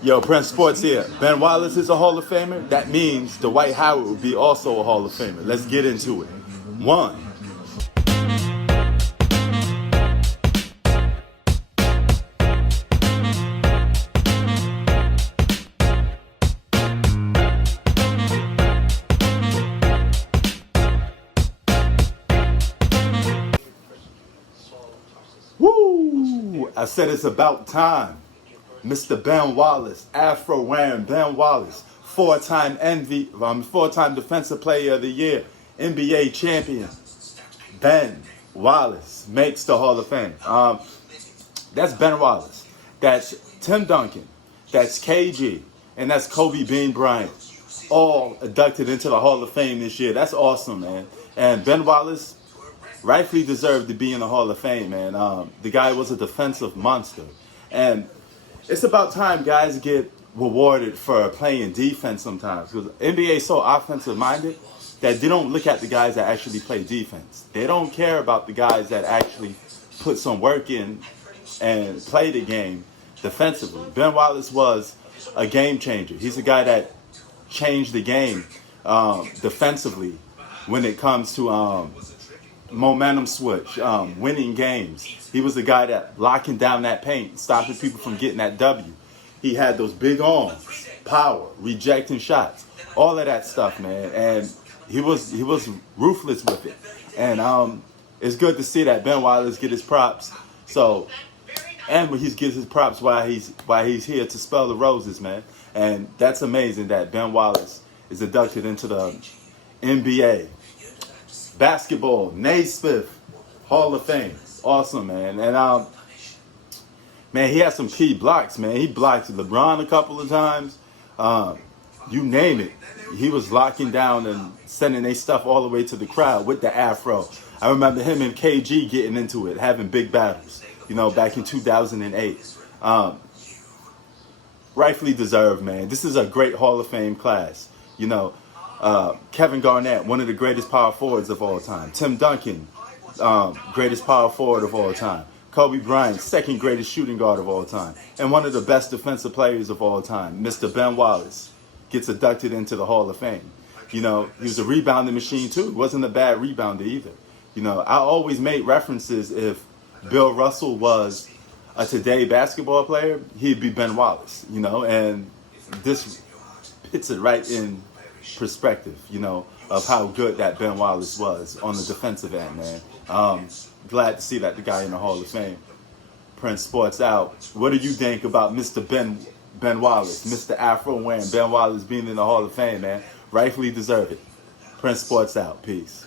Yo, Prince Sports here. Ben Wallace is a Hall of Famer. That means Dwight Howard will be also a Hall of Famer. Let's get into it. One. Woo! I said it's about time. Mr. Ben Wallace, Afro wearing Ben Wallace, four-time Defensive Player of the Year, NBA champion. Ben Wallace makes the Hall of Fame. That's Ben Wallace. That's Tim Duncan. That's KG. And that's Kobe Bean Bryant. All inducted into the Hall of Fame this year. That's awesome, man. And Ben Wallace rightfully deserved to be in the Hall of Fame, man. The guy was a defensive monster. And it's about time guys get rewarded for playing defense sometimes. Because NBA is so offensive minded that they don't look at the guys that actually play defense. They don't care about the guys that actually put some work in and play the game defensively. Ben Wallace was a game changer. He's a guy that changed the game defensively when it comes to momentum switch, winning games. He was the guy that locking down that paint, stopping people from getting that W. He had those big arms, power, rejecting shots, all of that stuff, man. And he was ruthless with it. And it's good to see that Ben Wallace get his props. So, and he gets his props while he's here to spell the roses, man. And that's amazing that Ben Wallace is inducted into the NBA. Basketball, Naismith, Hall of Fame. Awesome, man. And man, he had some key blocks, man. He blocked LeBron a couple of times. You name it. He was locking down and sending their stuff all the way to the crowd with the afro. I remember him and KG getting into it, having big battles, back in 2008. Rightfully deserved, man. This is a great Hall of Fame class. Kevin Garnett, one of the greatest power forwards of all time. Tim Duncan, greatest power forward of all time. Kobe Bryant, second greatest shooting guard of all time. And one of the best defensive players of all time, Mr. Ben Wallace, gets inducted into the Hall of Fame. He was a rebounding machine too. He wasn't a bad rebounder either. I always made references if Bill Russell was a today basketball player, he'd be Ben Wallace, and this puts it right in perspective, of how good that Ben Wallace was on the defensive end, man. Glad to see that the guy in the Hall of Fame. Prince Sports out. What do you think about Mr. Ben Wallace, Mr. Afro wearing Ben Wallace being in the Hall of Fame, man? Rightfully deserve it. Prince Sports out. Peace.